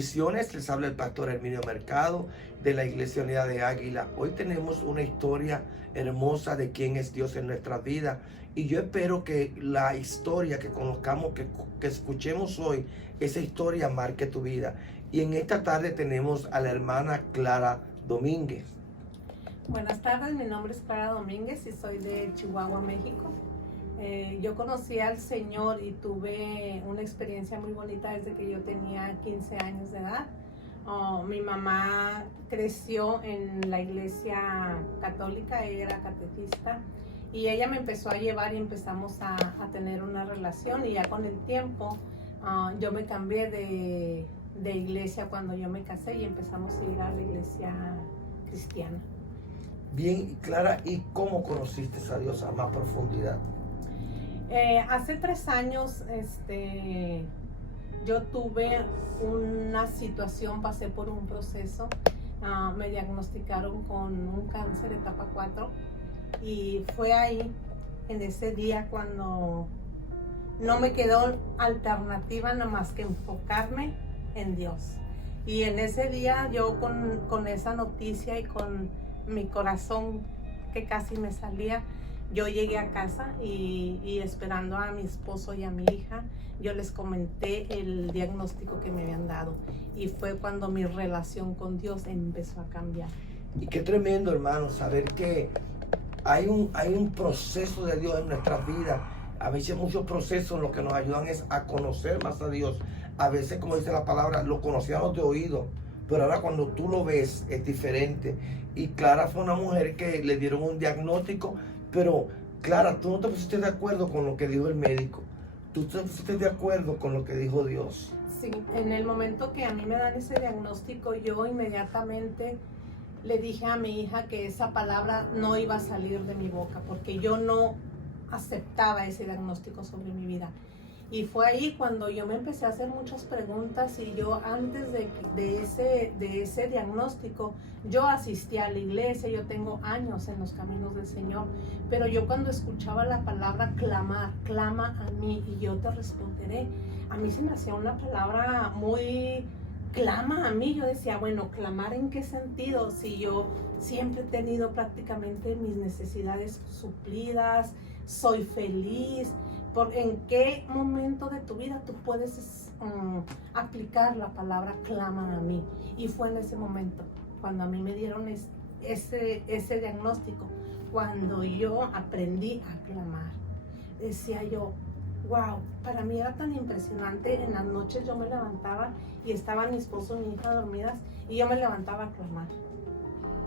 Bendiciones, les habla el pastor Herminio Mercado de la Iglesia Unida de Águila. Hoy tenemos una historia hermosa de quién es Dios en nuestra vida. Y yo espero que la historia que conozcamos, que escuchemos hoy, esa historia marque tu vida. Y en esta tarde tenemos a la hermana Clara Domínguez. Buenas tardes, mi nombre es Clara Domínguez y soy de Chihuahua, México. Yo conocí al Señor y tuve una experiencia muy bonita desde que yo tenía 15 años de edad. Mi mamá creció en la iglesia católica, ella era catequista, y ella me empezó a llevar y empezamos a tener una relación, y ya con el tiempo yo me cambié de iglesia cuando yo me casé y empezamos a ir a la iglesia cristiana. Bien, Clara, ¿y cómo conociste a Dios a más profundidad? Hace 3 años yo tuve una situación, pasé por un proceso, me diagnosticaron con un cáncer etapa 4 y fue ahí, en ese día, cuando no me quedó alternativa nada más que enfocarme en Dios. Y en ese día yo con esa noticia y con mi corazón que casi me salía, yo llegué a casa y esperando a mi esposo y a mi hija, yo les comenté el diagnóstico que me habían dado. Y fue cuando mi relación con Dios empezó a cambiar. Y qué tremendo, hermano, saber que hay un proceso de Dios en nuestras vidas. A veces muchos procesos lo que nos ayudan es a conocer más a Dios. A veces, como dice la palabra, lo conocíamos de oído, pero ahora cuando tú lo ves es diferente. Y Clara fue una mujer que le dieron un diagnóstico, pero Clara, tú no te pusiste de acuerdo con lo que dijo el médico. Tú te pusiste de acuerdo con lo que dijo Dios. Sí, en el momento que a mí me dan ese diagnóstico, yo inmediatamente le dije a mi hija que esa palabra no iba a salir de mi boca, porque yo no aceptaba ese diagnóstico sobre mi vida. Y fue ahí cuando yo me empecé a hacer muchas preguntas, y yo antes de ese diagnóstico, yo asistía a la iglesia, yo tengo años en los caminos del Señor, pero yo cuando escuchaba la palabra clamar, clama a mí y yo te responderé, a mí se me hacía una palabra muy, clama a mí. Yo decía, bueno, ¿clamar en qué sentido? Si yo siempre he tenido prácticamente mis necesidades suplidas, soy feliz. ¿En qué momento de tu vida tú puedes aplicar la palabra clama a mí? Y fue en ese momento, cuando a mí me dieron ese diagnóstico, cuando yo aprendí a clamar. Decía yo, wow, para mí era tan impresionante. En las noches yo me levantaba y estaban mi esposo y mi hija dormidas, y yo me levantaba a clamar.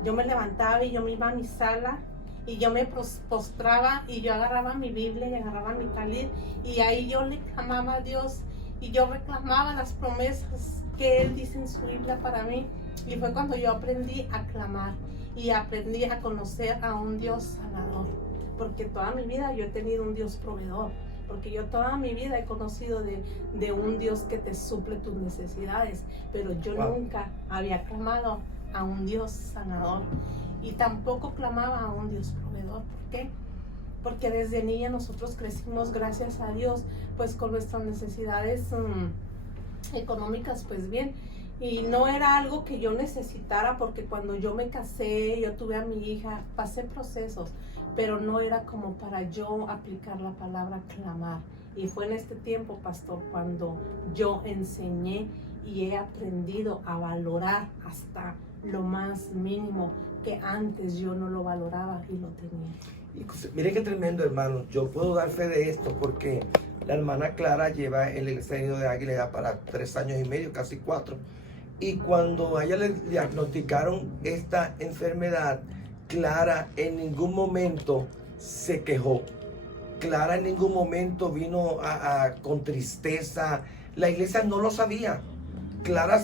Yo me levantaba y yo me iba a mi sala, y yo me postraba y yo agarraba mi Biblia y agarraba mi talit, y ahí yo le clamaba a Dios y yo reclamaba las promesas que Él dice en su Biblia para mí. Y fue cuando yo aprendí a clamar y aprendí a conocer a un Dios sanador, porque toda mi vida yo he tenido un Dios proveedor, porque yo toda mi vida he conocido de un Dios que te suple tus necesidades, pero yo nunca había clamado a un Dios sanador. Y tampoco clamaba a un Dios proveedor. ¿Por qué? Porque desde niña nosotros crecimos, gracias a Dios, pues con nuestras necesidades económicas, pues bien. Y no era algo que yo necesitara, porque cuando yo me casé, yo tuve a mi hija, pasé procesos, pero no era como para yo aplicar la palabra clamar. Y fue en este tiempo, pastor, cuando yo enseñé y he aprendido a valorar hasta lo más mínimo, que antes yo no lo valoraba y lo tenía. Y mire qué tremendo, hermano. Yo puedo dar fe de esto porque la hermana Clara lleva el Iglesia de Águila ya para 3 años y medio, casi 4. Y cuando a ella le diagnosticaron esta enfermedad, Clara en ningún momento se quejó. Clara en ningún momento vino con tristeza. La iglesia no lo sabía. Clara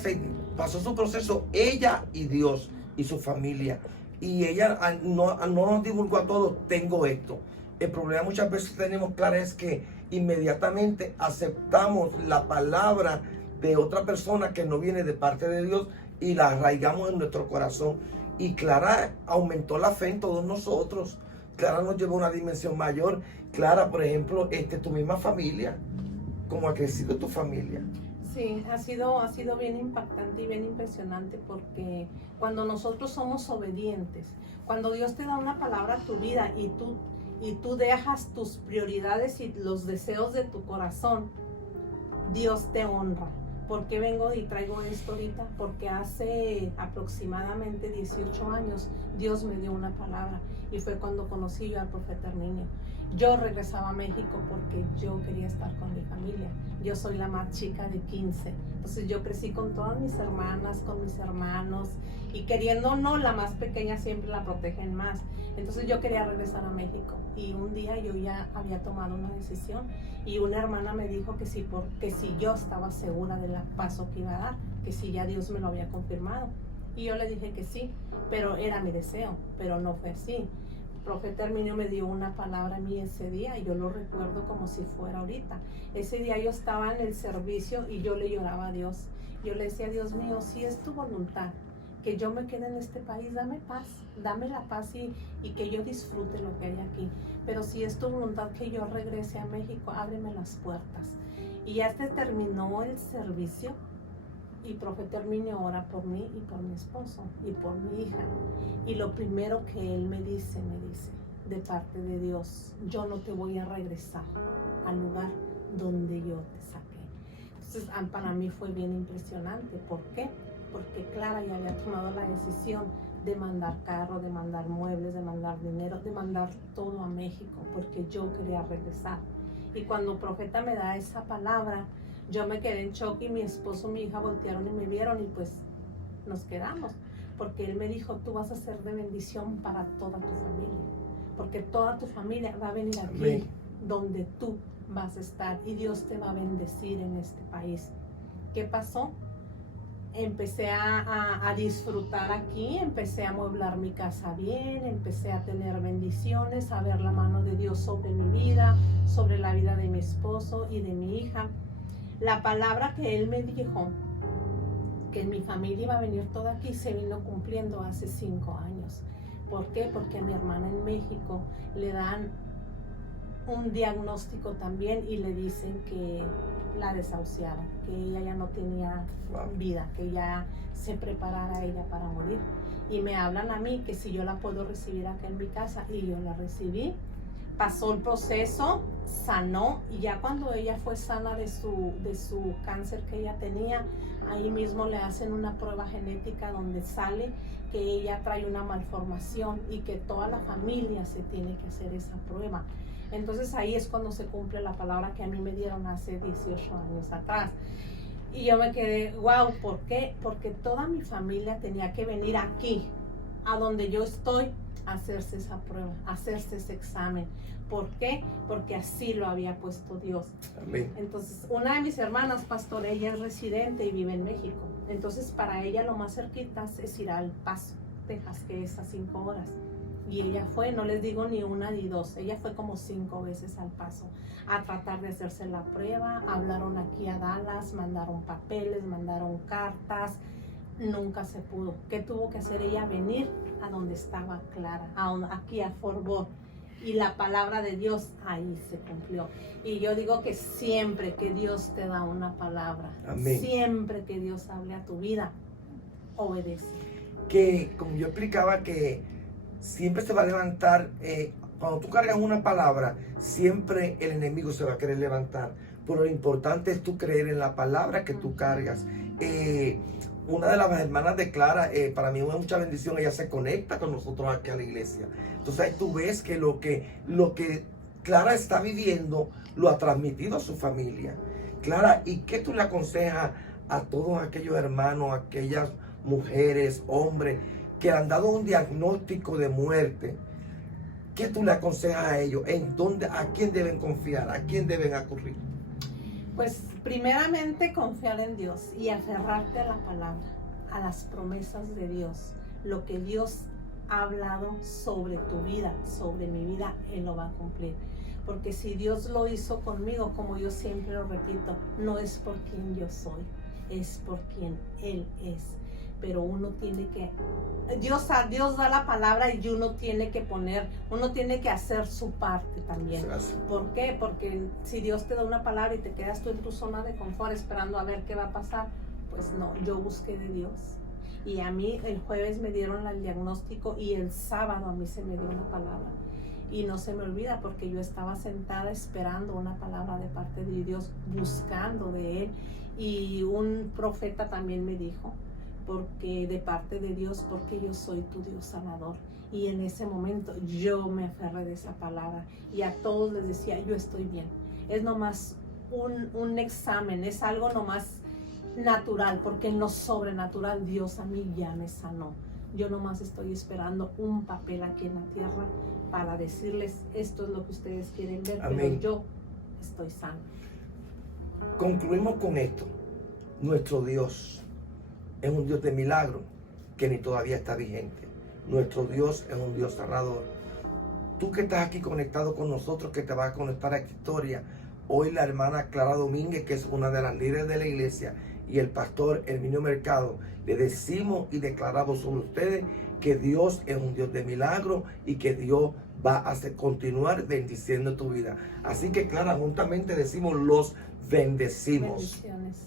pasó su proceso, ella y Dios y su familia. Y ella no nos divulgó a todos, tengo esto. El problema muchas veces tenemos, Clara, es que inmediatamente aceptamos la palabra de otra persona que no viene de parte de Dios y la arraigamos en nuestro corazón. Y Clara aumentó la fe en todos nosotros. Clara nos llevó a una dimensión mayor. Clara, por ejemplo, tu misma familia, ¿cómo ha crecido tu familia? Sí, ha sido bien impactante y bien impresionante porque cuando nosotros somos obedientes, cuando Dios te da una palabra a tu vida y tú dejas tus prioridades y los deseos de tu corazón, Dios te honra. ¿Por qué vengo y traigo esto ahorita? Porque hace aproximadamente 18 años Dios me dio una palabra y fue cuando conocí yo al profeta Herminio. Yo regresaba a México porque yo quería estar con mi familia. Yo soy la más chica de 15. Entonces yo crecí con todas mis hermanas, con mis hermanos y queriendo no, la más pequeña siempre la protegen más. Entonces yo quería regresar a México y un día yo ya había tomado una decisión y una hermana me dijo que si yo estaba segura del paso que iba a dar, que si ya Dios me lo había confirmado. Y yo le dije que sí, pero era mi deseo, pero no fue así. El profeta Herminio me dio una palabra a mí ese día y yo lo recuerdo como si fuera ahorita. Ese día yo estaba en el servicio y yo le lloraba a Dios. Yo le decía, Dios mío, si es tu voluntad que yo me quede en este país, dame paz, dame la paz y que yo disfrute lo que hay aquí. Pero si es tu voluntad que yo regrese a México, ábreme las puertas. Y ya terminó el servicio y profeta Herminio ora por mí y por mi esposo y por mi hija. Y lo primero que él me dice, de parte de Dios, yo no te voy a regresar al lugar donde yo te saqué. Entonces para mí fue bien impresionante. ¿Por qué? Porque Clara ya había tomado la decisión de mandar carro, de mandar muebles, de mandar dinero, de mandar todo a México, porque yo quería regresar. Y cuando el profeta me da esa palabra, yo me quedé en shock y mi esposo y mi hija voltearon y me vieron y pues nos quedamos, porque él me dijo, tú vas a ser de bendición para toda tu familia, porque toda tu familia va a venir aquí. Amén. Donde tú vas a estar y Dios te va a bendecir en este país. ¿Qué pasó? Empecé a disfrutar aquí, empecé a amueblar mi casa bien, empecé a tener bendiciones, a ver la mano de Dios sobre mi vida, sobre la vida de mi esposo y de mi hija. La palabra que él me dijo, que mi familia iba a venir toda aquí, se vino cumpliendo hace 5 años. ¿Por qué? Porque a mi hermana en México le dan un diagnóstico también y le dicen que la desahuciaron, que ella ya no tenía vida, que ya se preparara ella para morir. Y me hablan a mí que si yo la puedo recibir acá en mi casa, y yo la recibí. Pasó el proceso, sanó, y ya cuando ella fue sana de su cáncer que ella tenía, ahí mismo le hacen una prueba genética donde sale que ella trae una malformación y que toda la familia se tiene que hacer esa prueba. Entonces ahí es cuando se cumple la palabra que a mí me dieron hace 18 años atrás. Y yo me quedé, wow, ¿por qué? Porque toda mi familia tenía que venir aquí, a donde yo estoy, a hacerse esa prueba, a hacerse ese examen. ¿Por qué? Porque así lo había puesto Dios. Amén. Entonces, una de mis hermanas, pastor, ella es residente y vive en México. Entonces, para ella lo más cerquita es ir al Paso, Texas, que es a 5 horas. Y ella fue, no les digo ni una ni dos, ella fue como 5 veces al Paso a tratar de hacerse la prueba. Hablaron aquí a Dallas, mandaron papeles, mandaron cartas, nunca se pudo. ¿Qué tuvo que hacer ella? Venir a donde estaba Clara, aquí a Fort Worth. Y la palabra de Dios ahí se cumplió. Y yo digo que siempre que Dios te da una palabra, amén, siempre que Dios hable a tu vida, obedece. Que como yo explicaba, que siempre se va a levantar, cuando tú cargas una palabra, siempre el enemigo se va a querer levantar. Pero lo importante es tú creer en la palabra que tú cargas. Una de las hermanas de Clara, para mí es mucha bendición, ella se conecta con nosotros aquí a la iglesia. Entonces ahí tú ves que lo que Clara está viviendo lo ha transmitido a su familia. Clara, ¿y qué tú le aconsejas a todos aquellos hermanos, aquellas mujeres, hombres que le han dado un diagnóstico de muerte? ¿Qué tú le aconsejas a ellos? ¿A quién deben confiar? ¿A quién deben acudir? Pues primeramente confiar en Dios y aferrarte a la palabra, a las promesas de Dios. Lo que Dios ha hablado sobre tu vida, sobre mi vida, Él lo va a cumplir. Porque si Dios lo hizo conmigo, como yo siempre lo repito, no es por quien yo soy, es por quien Él es. pero uno tiene que, Dios da la palabra y uno tiene que uno tiene que hacer su parte también. ¿Por qué? Porque si Dios te da una palabra y te quedas tú en tu zona de confort esperando a ver qué va a pasar, pues no, yo busqué de Dios. Y a mí el jueves me dieron el diagnóstico y el sábado a mí se me dio una palabra. Y no se me olvida porque yo estaba sentada esperando una palabra de parte de Dios, buscando de Él. Y un profeta también me dijo, porque de parte de Dios, porque yo soy tu Dios sanador. Y en ese momento yo me aferré de esa palabra y a todos les decía, yo estoy bien. Es nomás un examen, es algo nomás natural, porque en lo sobrenatural Dios a mí ya me sanó. Yo nomás estoy esperando un papel aquí en la tierra para decirles, esto es lo que ustedes quieren ver, amén. pero yo estoy sano. Concluimos con esto. Nuestro Dios es un Dios de milagro que ni todavía está vigente. Nuestro Dios es un Dios sanador. Tú que estás aquí conectado con nosotros, que te vas a conectar a esta historia, hoy la hermana Clara Domínguez, que es una de las líderes de la iglesia, y el pastor Herminio Mercado, le decimos y declaramos sobre ustedes que Dios es un Dios de milagro y que Dios va a continuar bendiciendo tu vida. Así que Clara, juntamente decimos los bendecimos. Bendiciones.